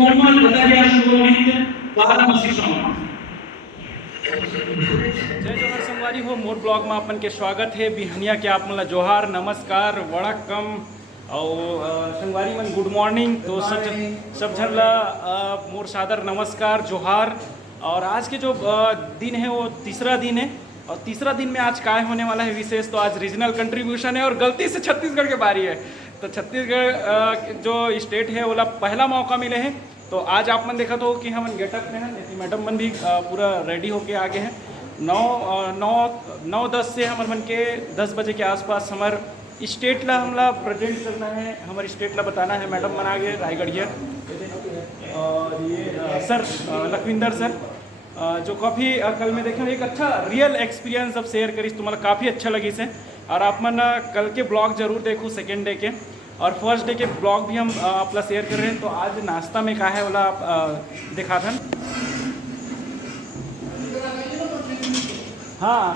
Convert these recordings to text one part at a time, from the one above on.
कोमल बताया शुभमित बारामती समाज। जय जोहार संगवारी हो, मोर ब्लॉग में अपन के स्वागत है। बिहनिया के आप मन जोहार, नमस्कार, वड़कम और संगवारी मन गुड मॉर्निंग। तो सब जन ला मोर सादर नमस्कार, जोहार। और आज के जो दिन है वो तीसरा दिन है, और तीसरा दिन में आज काय होने वाला है विशेष, तो आज रीजनल कंट्रीब्यूशन है और गलती से छत्तीसगढ़ के बारी है। तो छत्तीसगढ़ जो स्टेट है वो पहला मौका मिले हैं। तो आज आप मन देखा तो कि हम गेटअप में हैं, ऐसी मैडम मन भी पूरा रेडी होके आगे हैं। 9:10 से हम मन के 10 बजे के आसपास हमारे स्टेट ला हमला प्रेजेंट करना है, हमारे स्टेट ला बताना है। मैडम मन आगे रायगढ़िया और ये सर लखविंदर सर जो काफ़ी कल में देखें एक अच्छा रियल एक्सपीरियंस अब शेयर करी, तुम्हारा काफ़ी अच्छा लगी से। और आप मन कल के ब्लॉग जरूर देखो, सेकेंड डे के और फर्स्ट डे के ब्लॉग भी हम अपना शेयर कर रहे हैं। तो आज नाश्ता में कहा है बोला आप दिखा था। हाँ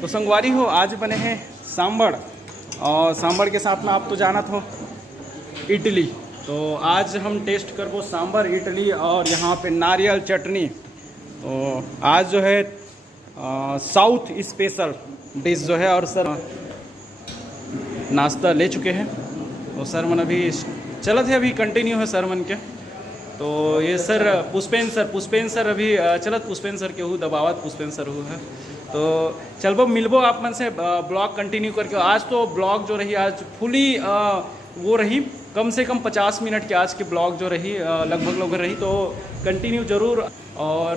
तो संगवारी हो, आज बने हैं सांभर, और सांभर के साथ में आप तो जाना हो इडली। तो आज हम टेस्ट करबो सांभर, इडली और यहाँ पे नारियल चटनी। तो आज जो है साउथ स्पेशल डिश जो है, और सर नाश्ता ले चुके हैं। तो सर मन अभी चलत है, अभी कंटिन्यू है सर मन के। तो ये सर पुष्पेन सर अभी चलत, पुष्पेन सर के हूँ दबावत, पुष्पेन सर हूँ है। तो चलबो मिलबो आप मन से ब्लॉग कंटिन्यू करके। आज तो ब्लॉग जो रही आज फुली वो रही, कम से कम 50 मिनट के आज की ब्लॉग जो रही लगभग रही। तो कंटिन्यू जरूर, और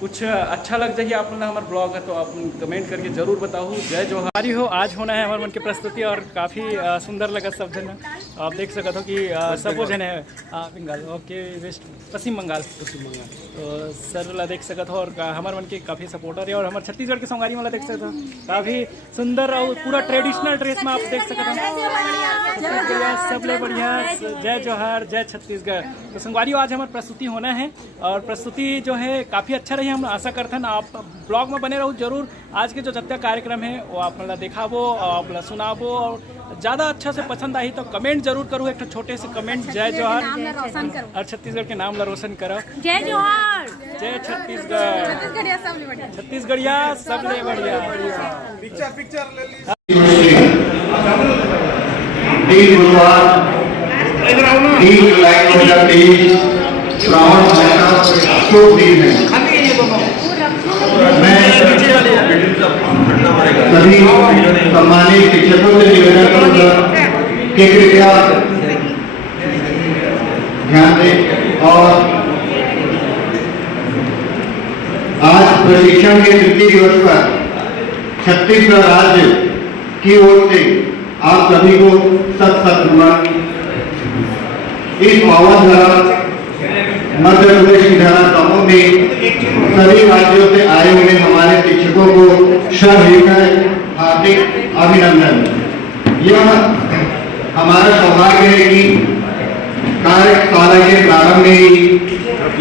कुछ अच्छा लग जाइए आप हमारा ब्लॉग है तो आप कमेंट करके जरूर बताओ। जय जोहारी हो, आज होना है हमारे मन की प्रस्तुति, और काफ़ी सुंदर लगा सब जन। आप देख सकते हो कि सब वो जन है बंगाल, ओके वेस्ट पश्चिम बंगाल। तो सर ला देख सकते हो, और हमारे मन के काफ़ी सपोर्टर है, और हमारे छत्तीसगढ़ के संगवारी वाला देख सकते हो काफ़ी सुंदर और पूरा ट्रेडिशनल ड्रेस में आप देख सकते हो। सब ले बढ़िया, जय जोहार, जय छत्तीसगढ़। तो संगवारी आज हमारी प्रस्तुति होना है, और प्रस्तुति जो है काफ़ी अच्छा रही, हम आशा करते हैं आप ब्लॉग में बने रहो जरूर। आज के जो जत्या कार्यक्रम है वो आप मतलब दिखाबो, आप सुनाबो, और ज़्यादा अच्छा से पसंद आई तो कमेंट जरूर करो, एक छोटे से कमेंट। जय जोहार, और छत्तीसगढ़ के नाम ला रोशन करो। जय जोहार, जय छत्तीसगढ़, छत्तीसगढ़िया सबले बढ़िया। मैं सभी सम्मानित शिक्षकों से निवेदन करूंगा कि कृपया ध्यान दें, और आज प्रशिक्षण के तृतीय दिवस पर छत्तीसगढ़ राज्य की ओर से आप सभी को सत नमन। इस पावन धरा मध्य प्रदेश की धरा समूह में सभी राज्यों से आए हुए हमारे शिक्षकों को हार्दिक अभिनंदन। यह हमारा सौभाग्य है कि कार्यशाला के प्रारंभ में ही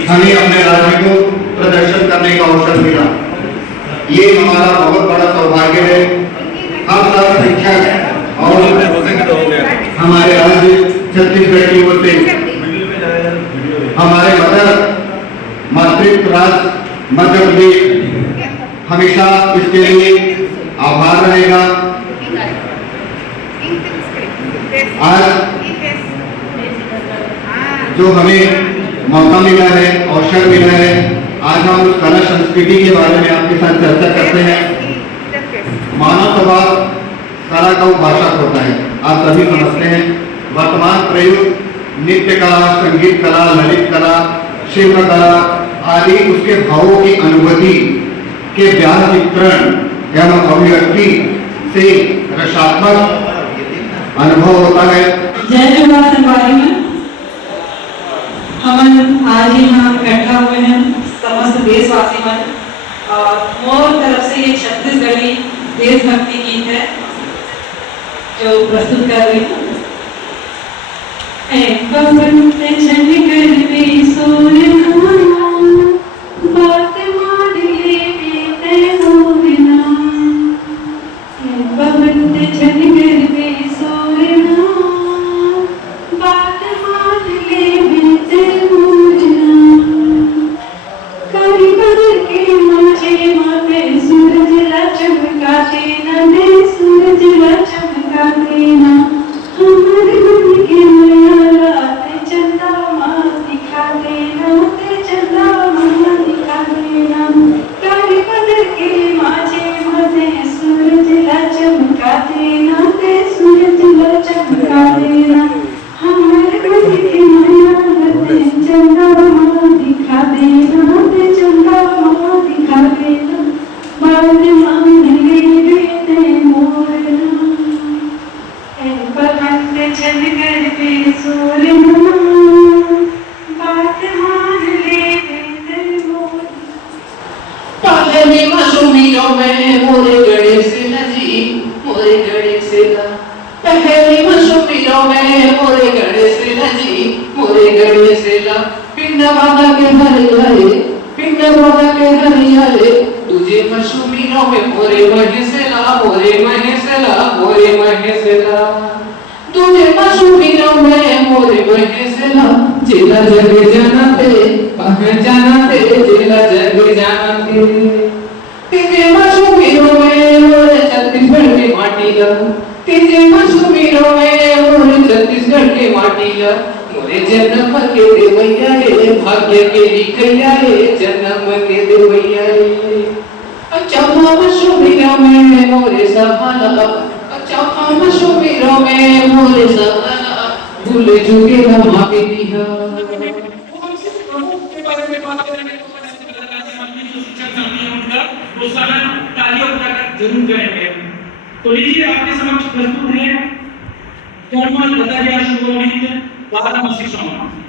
हमें अपने राज्य को प्रदर्शन करने का अवसर मिला। ये हमारा बहुत बड़ा सौभाग्य है। हम सब शिक्षक और हमारे राज्य छत्तीसगढ़ की ओर से हमारे मातृत्व राज्य मध्य प्रदेश हमेशा इसके लिए आभार रहेगा। आज जो हमें मौका मिला है, अवसर मिला है, आज हम उस कला संस्कृति के बारे में आपके साथ चर्चा करते हैं। मानव स्वभाव कला का उपासक होता है, आप सभी समझते हैं। वर्तमान प्रयुक्त नृत्य कला, संगीत कला, ललित कला, शिल्प कला आदि उसके भावों की अनुभूति के व्यास चित्रण एवं अभिव्यक्ति से रसात्मक अनुभव होता है। जय जोहार संगवारी में हम आज यहाँ इकट्ठा हुए हैं समस्त देशवासी में, और मोर तरफ से ये छत्तीसगढ़ी देशभक्ति गीत है जो प्रस्तुत कर रही हूँ। बात मान ले बीते हो बिना, बात मान ले बीते हो देना हमारे खुशी की माया चंदा माँ दिखा देना चंदा माँ दिखा देना बाल मांगने देते मोरना पलंग चल कर पे सोरना बात मान ले देते मोरना पहली मशूमियों में मोरे गणेश जी मोरे गणेश पहली मशूमियों में मोरे गणेश जी मोरे गणेश पिंड बाबा के हरियाले पिंड बाबा के हरियाले तुझे मशूमियों में मोरे महेशला मोरे महेशला मोरे महेशला तुझे मशूमियों में मोरे महेशला जिला जग जानते पहचानते जिला जग जानते तेरे मशूमियों में मोरे छत्तीसगढ़ की माटी ला तेरे मशूमियों में मोरे छत्तीसगढ़ की माटी ला मोरे जन्म के देवैया रे भाग्य के लिखैया रे जन्म के देवैया रे चौथा मशूमियों में मोरे सभाला चौथा मशूमियों में मोरे सभाला भूल चुके ना माँ बेटी जरूर करेंगे। तो लीजिए आपके समक्ष प्रस्तुत है कोमल बदारिया शुभोमित वाराणसी सॉन्ग।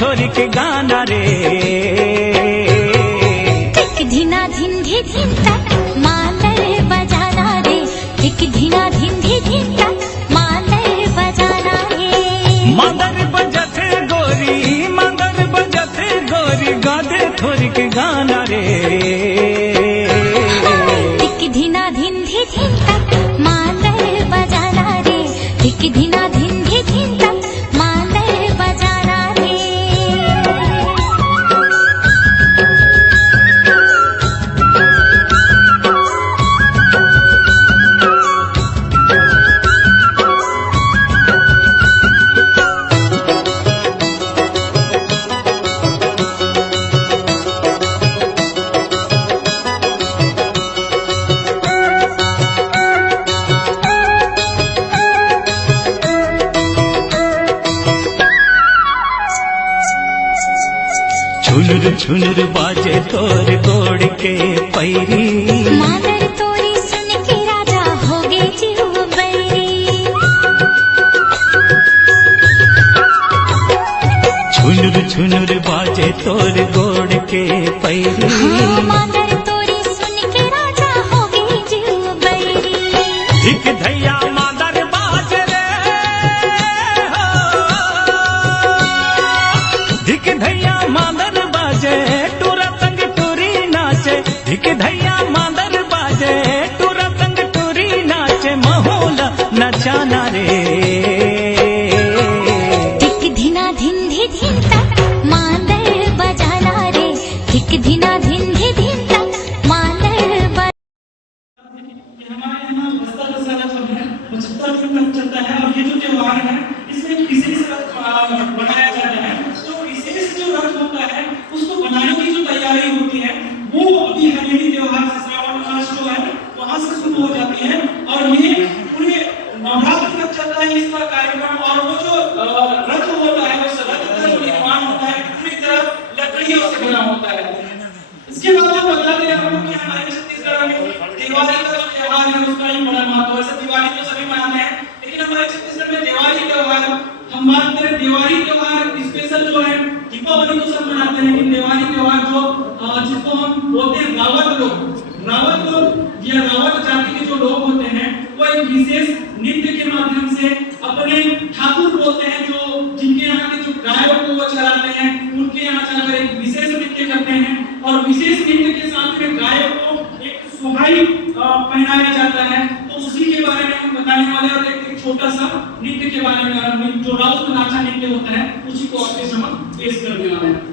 छोरी के गाना रे धिक धिना धिन धी धिन तक मांदर बजाना रे धिक धिना धिन धी धिन तक मांदर बजाना रे मांदर बजते गोरी गादे छोरी के गाना रे धिक धिना धिन धी धिन तक मांदर बजाना रे धिक धिना धिन धी धिन तक मांदर बजाना रे छुनुर छुनुर बाजे तोर गोड़ के पैरी मांदर तोरी सुन के राजा हो गे जीव बैरी छुनुर छुनुर बाजे तोर गोड़ के पैरी मांदर तोरी सुन के राजा हो गे जीव बैरी धिक धैया मांदर बाजे रे धिक धैया मांदर बाजे टूरा तंग टूरी नाचे धिक धैया मांदर बाजे टूरा तंग टूरी नाचे महोला नचाना रे धिक धिना धिन धी धिन तक मांदर बजाना रे धिक धिना धिन धी धिन तक मांदर कि हमारे यहाँ बस्तर दशहरा जो है 75 दिन तक चलता है और ये जो त्योहार है इसमें विशेष रथ बनाया जाता है। तो विशेष जो रथ होता है उसको बनाने की जो तैयारी होती है वो अभी हरेली त्योहार से श्रावण मास जो है वहाँ से शुरू हो जाती है और ये पूरे नवरात्र तक चलता है इसका कार्यक्रम। और वो जो रथ होता है उस रथ का जो निर्माण होता है पूरी तरह लकड़ियों से बना होता है। इसके बाद हम बताते हैं आपको कि हमारे छत्तीसगढ़ में दिवाली का जो त्योहार है उसका ही बड़ा महत्व है। वैसे दिवाली तो सभी मनाते हैं लेकिन हमारे छत्तीसगढ़ में दिवाली त्योहार हम बात करें दिवाली त्योहार स्पेशल जो है दीपावली तो सब मनाते हैं लेकिन दिवाली त्योहार जो जिसको हम बोलते हैं रावत लोग या रावत जाति के जो लोग होते हैं वो एक विशेष नृत्य के माध्यम से अपने ठाकुर बोलते हैं जो जिनके यहाँ के जो गायों को वो चराते हैं उनके यहाँ जाकर एक विशेष नृत्य करते हैं और विशेष नृत्य के साथ में गायों को एक सुहाई पहनाया जाता है। तो उसी के बारे में हम बताने वाले और एक छोटा सा नृत्य के बारे में जो राउत नाचा नृत्य होता है उसी को आपके समक्ष पेश करने वाले हैं।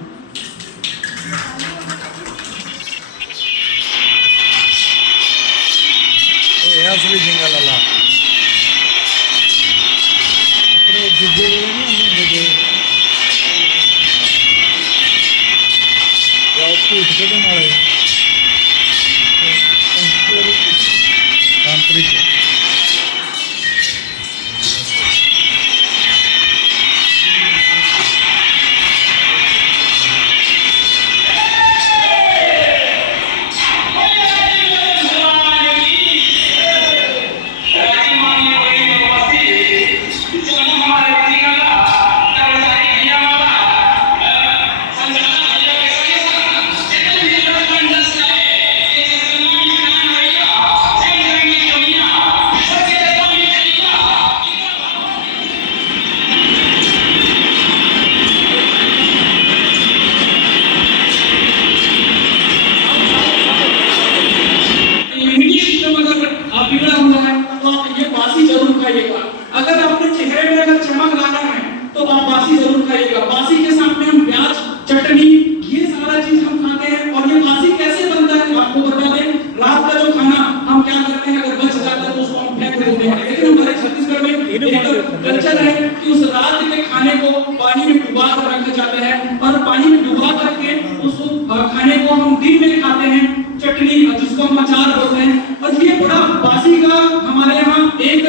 बासी का हमारे यहाँ 1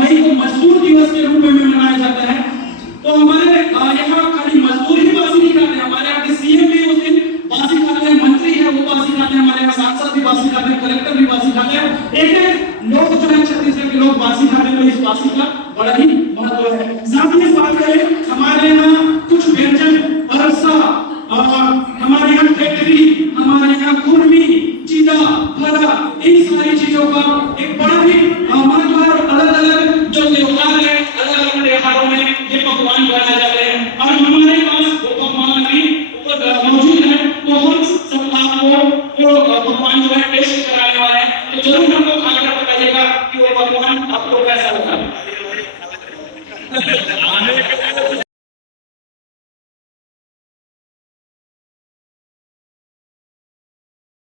मई को मजदूर दिवस के रूप में मनाया जाता है। तो हमारे यहाँ खाली मजदूर ही बासी नहीं खाते, हमारे यहाँ के सीएम भी उस दिन बासी खाते हैं, मंत्री है वो बासी खाते हैं, हमारे यहाँ सांसद भी बासी खाते हैं, कलेक्टर भी बासी खाते हैं। एक लोग जो है छत्तीसगढ़ के लोग बासी खाते हैं, तो इस बासी का बड़ा ही महत्व है। साथ ही बात करें हमारे यहाँ कुछ व्यंजन अरसा, हमारे यहाँ ठेकरी, हमारे यहाँ कुर्मी, चीदा, फरा, इन सारी चीजों का एक बड़ा ही महत्व है। अलग अलग जो त्योहार है, अलग अलग त्योहारों में ये पकवान बनाए जाते हैं और हमारे पास वो पकवान अभी मौजूद है। तो हम सब आपको वो पकवान जो है